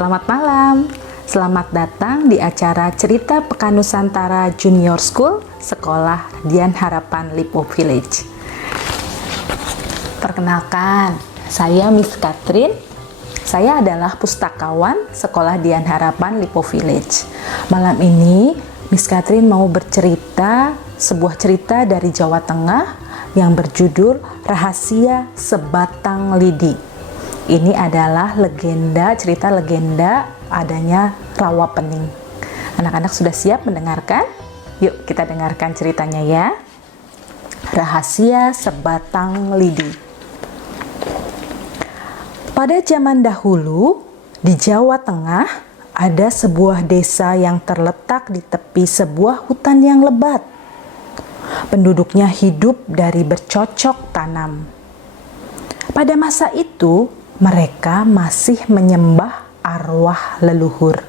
Selamat malam, selamat datang di acara Cerita Pekan Nusantara Junior School Sekolah Dian Harapan Lipo Village. Perkenalkan, saya Miss Katrin. Saya adalah pustakawan Sekolah Dian Harapan Lipo Village. Malam ini Miss Katrin mau bercerita sebuah cerita dari Jawa Tengah yang berjudul Rahasia Sebatang Lidi. Ini adalah cerita legenda adanya rawa pening. Anak-anak sudah siap mendengarkan? Yuk kita dengarkan ceritanya ya. Rahasia Sebatang Lidi. Pada zaman dahulu, di Jawa Tengah ada sebuah desa yang terletak di tepi sebuah hutan yang lebat. Penduduknya hidup dari bercocok tanam. Pada masa itu, mereka masih menyembah arwah leluhur.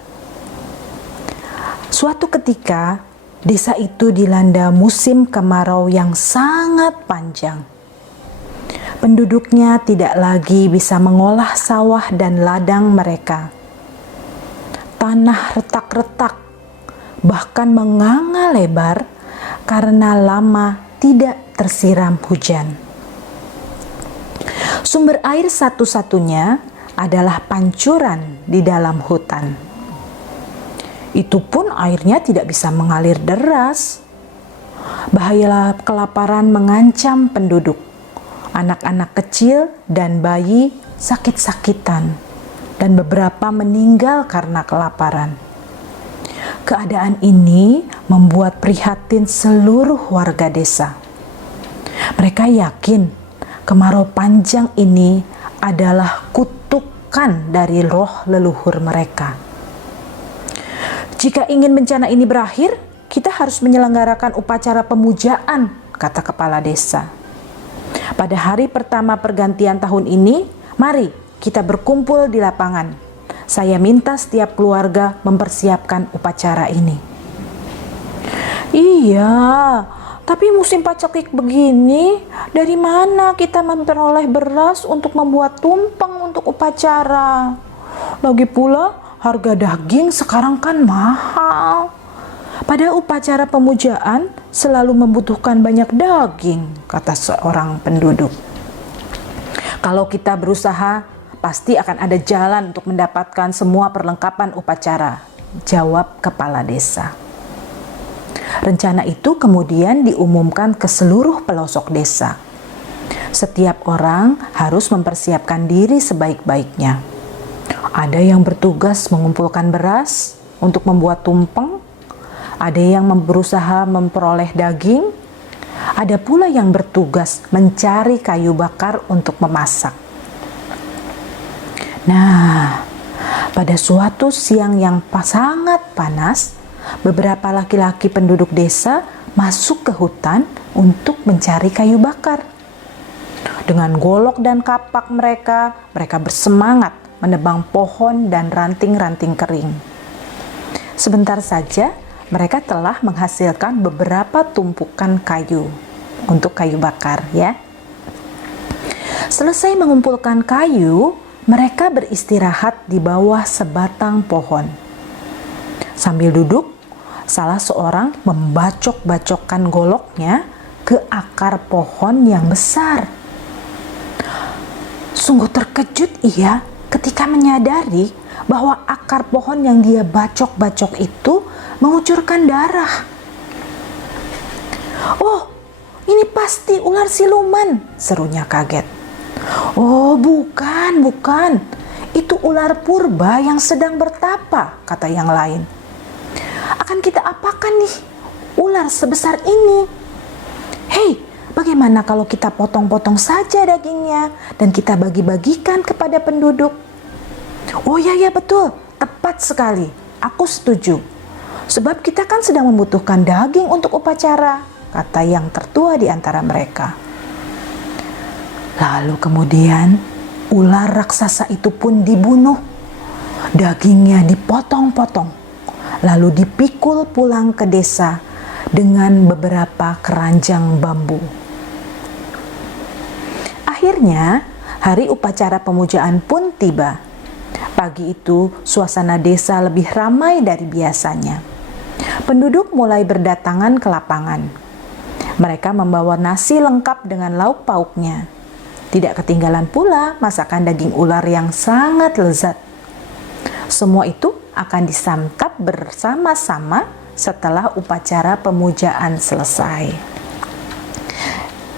Suatu ketika, desa itu dilanda musim kemarau yang sangat panjang. Penduduknya tidak lagi bisa mengolah sawah dan ladang mereka. Tanah retak-retak, bahkan menganga lebar karena lama tidak tersiram hujan. Sumber air satu-satunya adalah pancuran di dalam hutan. Itu pun airnya tidak bisa mengalir deras. Bahaya kelaparan mengancam penduduk. Anak-anak kecil dan bayi sakit-sakitan, dan beberapa meninggal karena kelaparan. Keadaan ini membuat prihatin seluruh warga desa. Mereka yakin kemarau panjang ini adalah kutukan dari roh leluhur mereka. Jika ingin bencana ini berakhir, kita harus menyelenggarakan upacara pemujaan, kata kepala desa. Pada hari pertama pergantian tahun ini, mari kita berkumpul di lapangan. Saya minta setiap keluarga mempersiapkan upacara ini. Iya, tapi musim paceklik begini, dari mana kita memperoleh beras untuk membuat tumpeng untuk upacara? Lagi pula, harga daging sekarang kan mahal. Pada upacara pemujaan selalu membutuhkan banyak daging, kata seorang penduduk. Kalau kita berusaha, pasti akan ada jalan untuk mendapatkan semua perlengkapan upacara, jawab kepala desa. Rencana itu kemudian diumumkan ke seluruh pelosok desa. Setiap orang harus mempersiapkan diri sebaik-baiknya. Ada yang bertugas mengumpulkan beras untuk membuat tumpeng, ada yang berusaha memperoleh daging, ada pula yang bertugas mencari kayu bakar untuk memasak. Nah, pada suatu siang yang sangat panas, beberapa laki-laki penduduk desa masuk ke hutan untuk mencari kayu bakar. Dengan golok dan kapak mereka bersemangat menebang pohon dan ranting-ranting kering. Sebentar saja, mereka telah menghasilkan beberapa tumpukan kayu untuk kayu bakar ya. Selesai mengumpulkan kayu, mereka beristirahat di bawah sebatang pohon. Sambil duduk, salah seorang membacok-bacokkan goloknya ke akar pohon yang besar. Sungguh terkejut ia ketika menyadari bahwa akar pohon yang dia bacok-bacok itu mengucurkan darah. "Oh, ini pasti ular siluman," serunya kaget. "Oh, bukan. Itu ular purba yang sedang bertapa," kata yang lain. "Akan kita apakan nih ular sebesar ini? Hei, bagaimana kalau kita potong-potong saja dagingnya dan kita bagi-bagikan kepada penduduk?" "Oh ya betul, tepat sekali. Aku setuju. Sebab kita kan sedang membutuhkan daging untuk upacara," kata yang tertua di antara mereka. Lalu kemudian ular raksasa itu pun dibunuh. Dagingnya dipotong-potong, lalu dipikul pulang ke desa dengan beberapa keranjang bambu. Akhirnya, hari upacara pemujaan pun tiba. Pagi itu, suasana desa lebih ramai dari biasanya. Penduduk mulai berdatangan ke lapangan. Mereka membawa nasi lengkap dengan lauk pauknya. Tidak ketinggalan pula masakan daging ular yang sangat lezat. Semua itu akan disantap bersama-sama setelah upacara pemujaan selesai.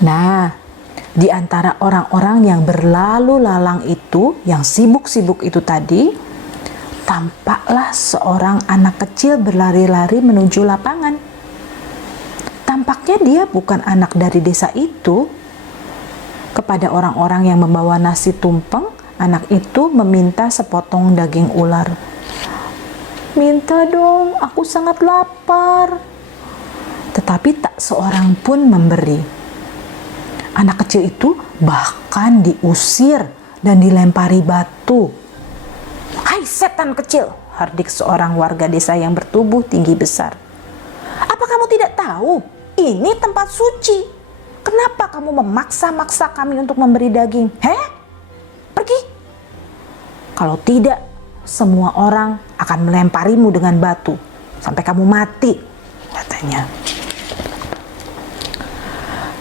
Nah, di antara orang-orang yang berlalu lalang itu, yang sibuk-sibuk itu tadi, tampaklah seorang anak kecil berlari-lari menuju lapangan. Tampaknya dia bukan anak dari desa itu. Kepada orang-orang yang membawa nasi tumpeng, anak itu meminta sepotong daging ular. "Minta dong, aku sangat lapar." Tetapi tak seorang pun memberi. Anak kecil itu bahkan diusir dan dilempari batu. "Hai setan kecil!" hardik seorang warga desa yang bertubuh tinggi besar. "Apa kamu tidak tahu? Ini tempat suci. Kenapa kamu memaksa-maksa kami untuk memberi daging? Pergi! Kalau tidak, semua orang akan melemparimu dengan batu sampai kamu mati," katanya.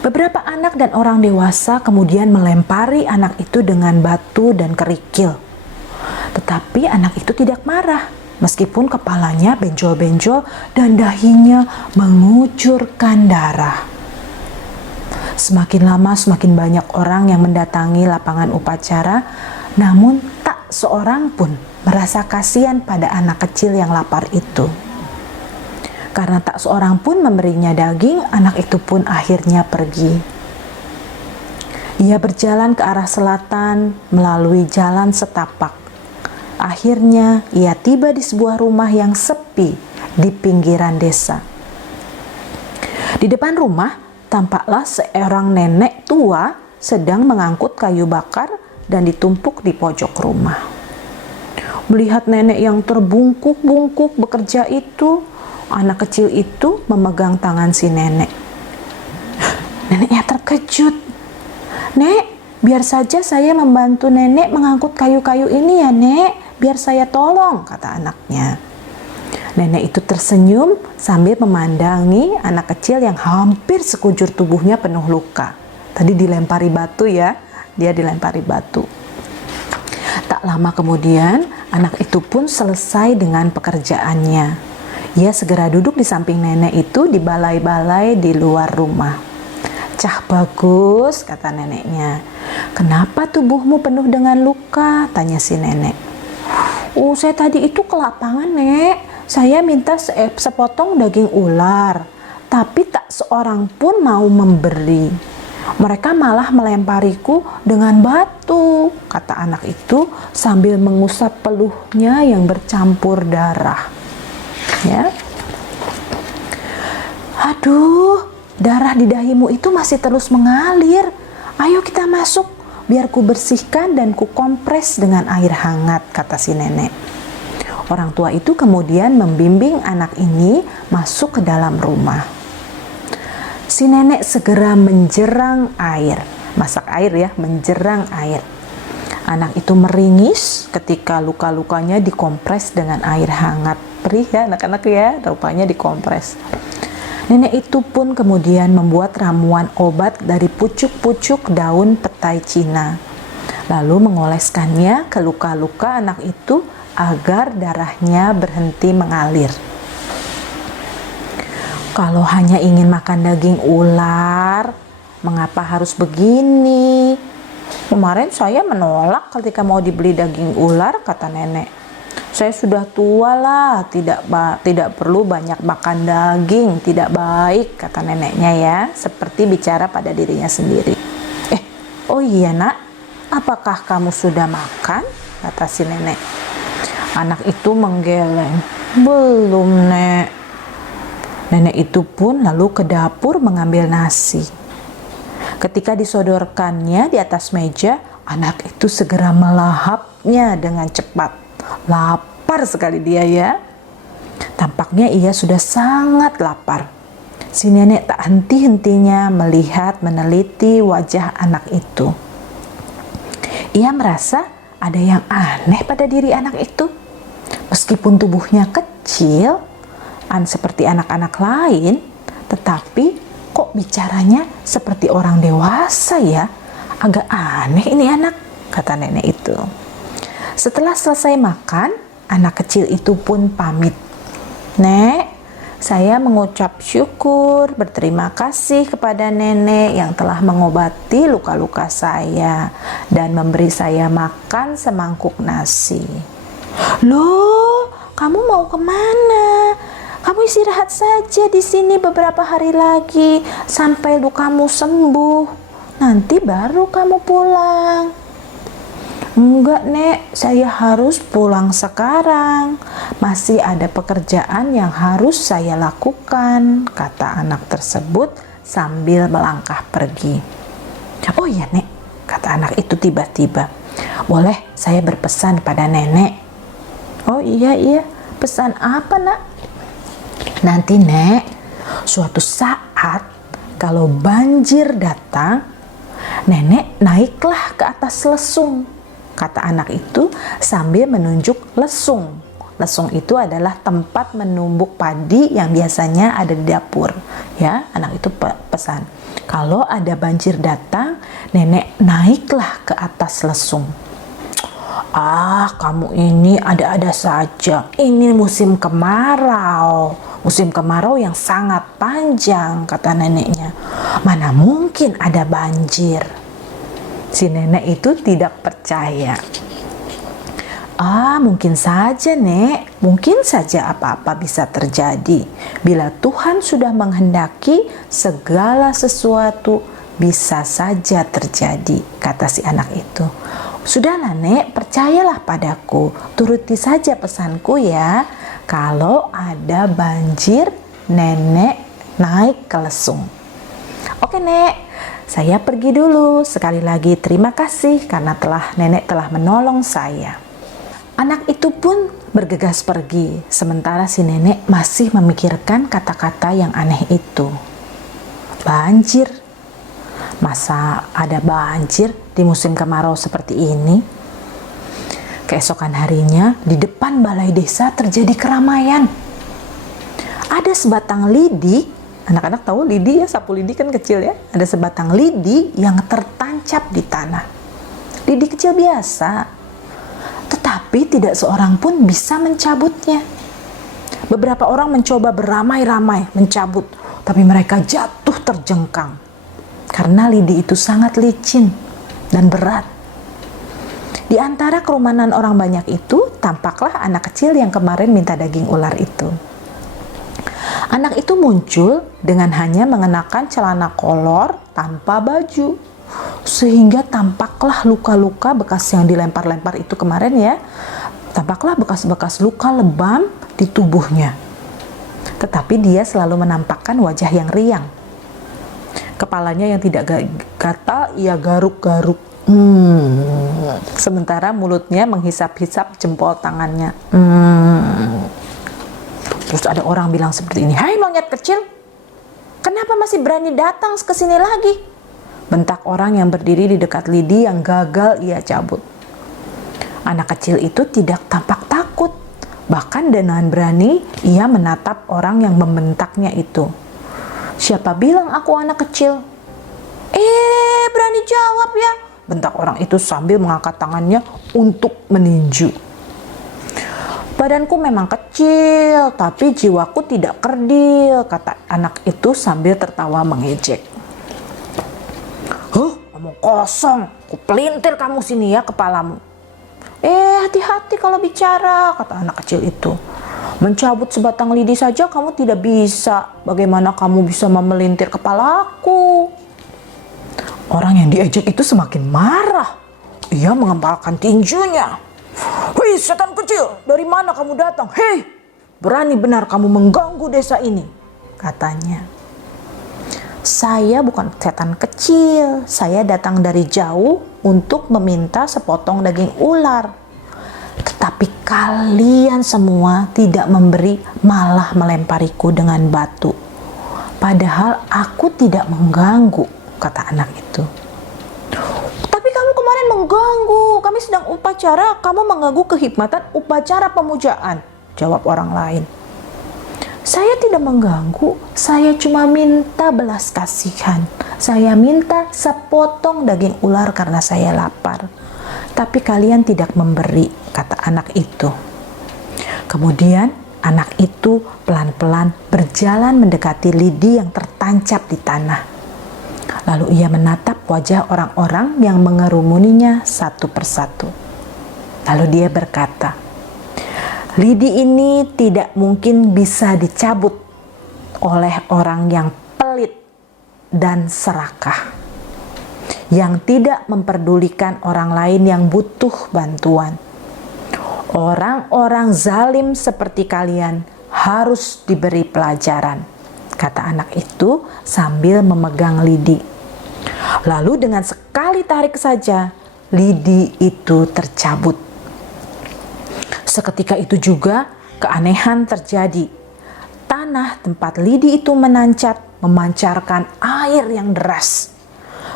Beberapa anak dan orang dewasa kemudian melempari anak itu dengan batu dan kerikil. Tetapi anak itu tidak marah, meskipun kepalanya benjol-benjol dan dahinya mengucurkan darah. Semakin lama semakin banyak orang yang mendatangi lapangan upacara, namun tak seorang pun merasa kasihan pada anak kecil yang lapar itu. Karena tak seorang pun memberinya daging, anak itu pun akhirnya pergi. Ia berjalan ke arah selatan melalui jalan setapak. Akhirnya ia tiba di sebuah rumah yang sepi di pinggiran desa. Di depan rumah tampaklah seorang nenek tua sedang mengangkut kayu bakar dan ditumpuk di pojok rumah. Melihat nenek yang terbungkuk-bungkuk bekerja itu, anak kecil itu memegang tangan si nenek. Neneknya terkejut. "Nek, biar saja saya membantu nenek mengangkut kayu-kayu ini ya, Nek. Biar saya tolong," kata anaknya. Nenek itu tersenyum sambil memandangi anak kecil yang hampir sekujur tubuhnya penuh luka. Tadi dilempari batu ya, dia dilempari batu. Tak lama kemudian, anak itu pun selesai dengan pekerjaannya. Ia segera duduk di samping nenek itu di balai-balai di luar rumah. "Cah bagus," kata neneknya. "Kenapa tubuhmu penuh dengan luka?" tanya si nenek. "Oh, saya tadi itu ke lapangan, Nek. Saya minta sepotong daging ular, tapi tak seorang pun mau memberi. Mereka malah melempariku dengan batu," kata anak itu sambil mengusap peluhnya yang bercampur darah. Ya. "Aduh, darah di dahimu itu masih terus mengalir. Ayo kita masuk, biar ku bersihkan dan ku kompres dengan air hangat," kata si nenek. Orang tua itu kemudian membimbing anak ini masuk ke dalam rumah. Si nenek segera menjerang air, masak air ya, menjerang air. Anak itu meringis ketika luka-lukanya dikompres dengan air hangat. Perih ya anak-anak ya, rupanya dikompres. Nenek itu pun kemudian membuat ramuan obat dari pucuk-pucuk daun petai Cina. Lalu mengoleskannya ke luka-luka anak itu agar darahnya berhenti mengalir. Kalau hanya ingin makan daging ular, mengapa harus begini? Kemarin saya menolak ketika mau dibeli daging ular, kata nenek. Saya sudah tua lah, tidak perlu banyak makan daging, tidak baik, kata neneknya ya, seperti bicara pada dirinya sendiri. Oh iya nak, apakah kamu sudah makan? Kata si nenek. Anak itu menggeleng. Belum nek. Nenek itu pun lalu ke dapur mengambil nasi. Ketika disodorkannya di atas meja, anak itu segera melahapnya dengan cepat. Lapar sekali dia ya. Tampaknya ia sudah sangat lapar. Si nenek tak henti-hentinya melihat meneliti wajah anak itu. Ia merasa ada yang aneh pada diri anak itu. Meskipun tubuhnya kecil, seperti anak-anak lain, tetapi kok bicaranya seperti orang dewasa ya? Agak aneh ini anak, kata nenek itu. Setelah selesai makan, anak kecil itu pun pamit. Nek, saya mengucap syukur, berterima kasih kepada nenek yang telah mengobati luka-luka saya dan memberi saya makan semangkuk nasi. Loh, kamu mau kemana? Kamu istirahat saja di sini beberapa hari lagi sampai lukamu sembuh. Nanti baru kamu pulang. Enggak, Nek, saya harus pulang sekarang. Masih ada pekerjaan yang harus saya lakukan, kata anak tersebut sambil melangkah pergi. Oh iya, Nek, kata anak itu tiba-tiba. Boleh saya berpesan pada nenek? Oh iya, pesan apa, Nak? Nanti, Nek, suatu saat kalau banjir datang, nenek naiklah ke atas lesung, kata anak itu sambil menunjuk lesung. Lesung itu adalah tempat menumbuk padi yang biasanya ada di dapur. Ya, anak itu pesan. Kalau ada banjir datang, nenek naiklah ke atas lesung. Ah, kamu ini ada-ada saja. Ini musim kemarau. Musim kemarau yang sangat panjang, kata neneknya. Mana mungkin ada banjir? Si nenek itu tidak percaya. Ah, mungkin saja, Nek. Mungkin saja apa-apa bisa terjadi. Bila Tuhan sudah menghendaki, segala sesuatu bisa saja terjadi, kata si anak itu. Sudahlah, Nek, percayalah padaku. Turuti saja pesanku ya. Kalau ada banjir, nenek naik ke lesung. Oke, Nek, saya pergi dulu. Sekali lagi terima kasih karena nenek telah menolong saya. Anak itu pun bergegas pergi, sementara si nenek masih memikirkan kata-kata yang aneh itu. Banjir? Masa ada banjir di musim kemarau seperti ini? Keesokan harinya, di depan balai desa terjadi keramaian. Ada sebatang lidi, anak-anak tahu lidi ya, sapu lidi kan kecil ya. Ada sebatang lidi yang tertancap di tanah. Lidi kecil biasa, tetapi tidak seorang pun bisa mencabutnya. Beberapa orang mencoba beramai-ramai mencabut, tapi mereka jatuh terjengkang. Karena lidi itu sangat licin dan berat. Di antara kerumunan orang banyak itu, tampaklah anak kecil yang kemarin minta daging ular itu. Anak itu muncul dengan hanya mengenakan celana kolor tanpa baju. Sehingga tampaklah luka-luka bekas yang dilempar-lempar itu kemarin ya. Tampaklah bekas-bekas luka lebam di tubuhnya. Tetapi dia selalu menampakkan wajah yang riang. Kepalanya yang tidak gatal, ia garuk-garuk. Sementara mulutnya menghisap-hisap jempol tangannya. Terus ada orang bilang seperti ini, "Hai monyet kecil, kenapa masih berani datang ke sini lagi?" Bentak orang yang berdiri di dekat lidi yang gagal ia cabut. Anak kecil itu tidak tampak takut. Bahkan dengan berani ia menatap orang yang membentaknya itu. "Siapa bilang aku anak kecil?" Berani jawab ya, bentak orang itu sambil mengangkat tangannya untuk meninju. "Badanku memang kecil, tapi jiwaku tidak kerdil," kata anak itu sambil tertawa mengejek. "Ngomong kosong, ku pelintir kamu sini ya kepalamu." Hati-hati kalau bicara," kata anak kecil itu. "Mencabut sebatang lidi saja kamu tidak bisa. Bagaimana kamu bisa memelintir kepalaku?" Orang yang diejek itu semakin marah. Ia mengempalkan tinjunya. "Hei setan kecil, dari mana kamu datang? Hei, berani benar kamu mengganggu desa ini," katanya. "Saya bukan setan kecil. Saya datang dari jauh untuk meminta sepotong daging ular. Tetapi kalian semua tidak memberi, malah melempariku dengan batu. Padahal aku tidak mengganggu," kata anak itu. "Tapi kamu kemarin mengganggu. kami sedang upacara, kamu mengganggu kehikmatan upacara pemujaan, jawab orang lain. Saya tidak mengganggu, saya cuma minta belas kasihan. Saya minta sepotong daging ular karena saya lapar. Tapi kalian tidak memberi, kata anak itu. Kemudian anak itu pelan-pelan berjalan mendekati lidi yang tertancap di tanah. Lalu ia menatap wajah orang-orang yang mengerumuninya satu persatu. Lalu dia berkata, lidi ini tidak mungkin bisa dicabut oleh orang yang pelit dan serakah, yang tidak memperdulikan orang lain yang butuh bantuan. Orang-orang zalim seperti kalian harus diberi pelajaran, kata anak itu sambil memegang lidi. Lalu dengan sekali tarik saja, lidi itu tercabut. Seketika itu juga keanehan terjadi. Tanah tempat lidi itu menancap memancarkan air yang deras.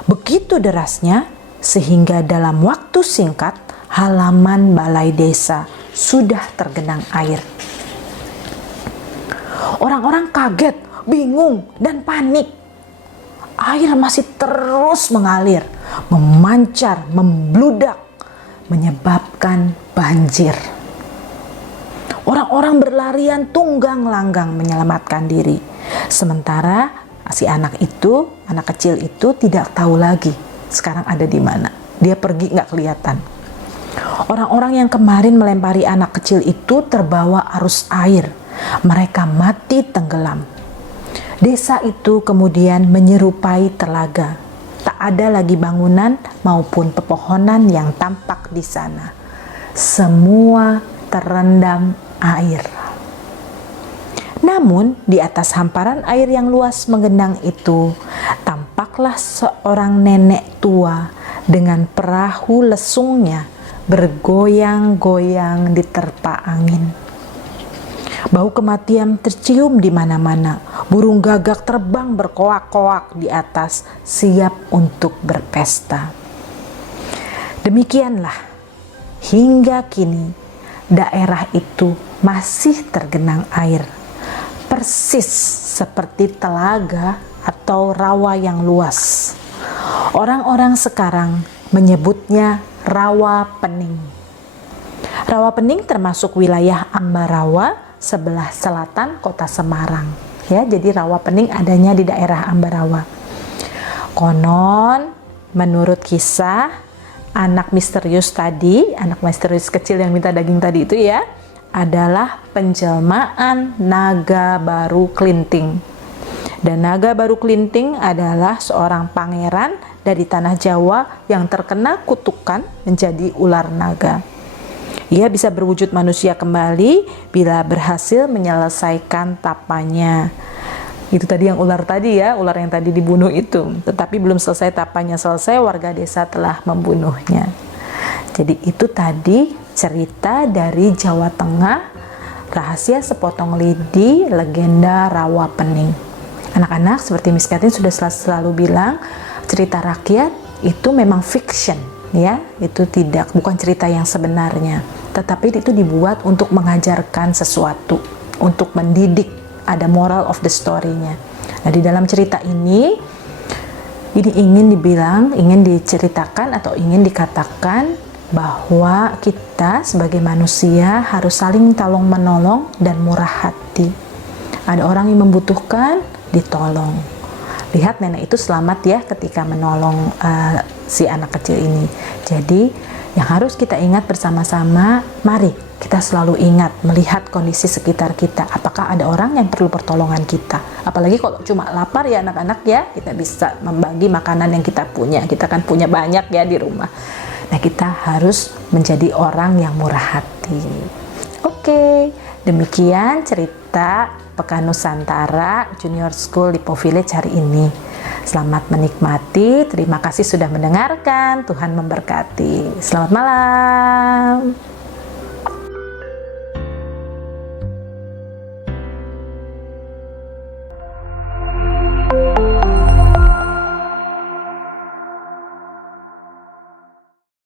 Begitu derasnya sehingga dalam waktu singkat halaman balai desa sudah tergenang air. Orang-orang kaget, bingung, dan panik. Air masih terus mengalir, memancar, membludak, menyebabkan banjir. Orang-orang berlarian tunggang langgang menyelamatkan diri. Sementara si anak kecil itu tidak tahu lagi sekarang ada di mana. Dia pergi nggak kelihatan. Orang-orang yang kemarin melempari anak kecil itu terbawa arus air. Mereka mati tenggelam. Desa itu kemudian menyerupai telaga. Tak ada lagi bangunan maupun pepohonan yang tampak di sana. Semua terendam air. Namun di atas hamparan air yang luas menggenang itu, tampaklah seorang nenek tua dengan perahu lesungnya bergoyang-goyang diterpa angin. Bau kematian tercium di mana-mana. Burung gagak terbang berkoak-koak di atas, siap untuk berpesta. Demikianlah, hingga kini daerah itu masih tergenang air, persis seperti telaga atau rawa yang luas. Orang-orang sekarang menyebutnya Rawa Pening. Rawa Pening termasuk wilayah Ambarawa sebelah selatan kota Semarang. Ya, jadi Rawa Pening adanya di daerah Ambarawa. Konon, menurut kisah, anak misterius kecil yang minta daging tadi itu ya, adalah penjelmaan Naga Baru Klinting. Dan Naga Baru Klinting adalah seorang pangeran dari tanah Jawa yang terkena kutukan menjadi ular naga. Ia bisa berwujud manusia kembali bila berhasil menyelesaikan tapanya. Itu tadi yang ular tadi ya, ular yang tadi dibunuh itu. Tetapi belum selesai tapanya selesai, warga desa telah membunuhnya. Jadi itu tadi cerita dari Jawa Tengah, rahasia sepotong lidi, legenda Rawa Pening. Anak-anak, seperti Miss Katin sudah selalu bilang, cerita rakyat itu memang fiction, ya, itu bukan cerita yang sebenarnya, tetapi itu dibuat untuk mengajarkan sesuatu, untuk mendidik, ada moral of the story-nya. Nah, di dalam cerita ini ingin diceritakan atau ingin dikatakan bahwa kita sebagai manusia harus saling tolong menolong dan murah hati. Ada orang yang membutuhkan, ditolong. Lihat nenek itu selamat ya ketika menolong si anak kecil ini. Jadi yang harus kita ingat bersama-sama, mari kita selalu ingat melihat kondisi sekitar kita. Apakah ada orang yang perlu pertolongan kita? Apalagi kalau cuma lapar ya anak-anak ya, kita bisa membagi makanan yang kita punya. Kita kan punya banyak ya di rumah. Nah, kita harus menjadi orang yang murah hati. Oke, demikian cerita Pekan Nusantara Junior School Lipo Village hari ini. Selamat menikmati, terima kasih sudah mendengarkan, Tuhan memberkati. Selamat malam.